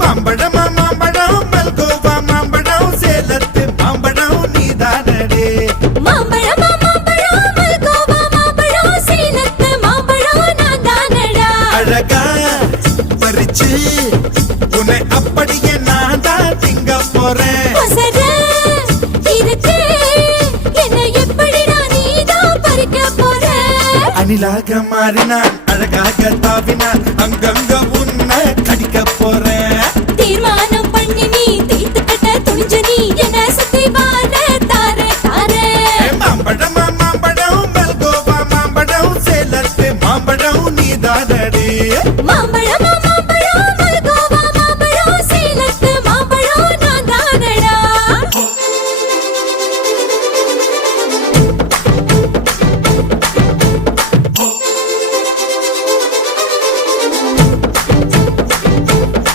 மாம்பழமா மாம்பழம் மல்கோவா மாம்பழம் சேலத்து மாம்பழம் நீதானடே மாம்பழமா மாம்பழம் மல்கோவா மாம்பழம் சேலத்து மாம்பழம் நான்தானடா அழகா பறிச்சு உன்னை அப்படியே நான் தான் திங்க போறேன் ஒசர இருக்கு என்ன எப்படிடா நீதான் பறிக்க போற அணிலாக மாறினான் அழகாக தாவினான் அங்கங்க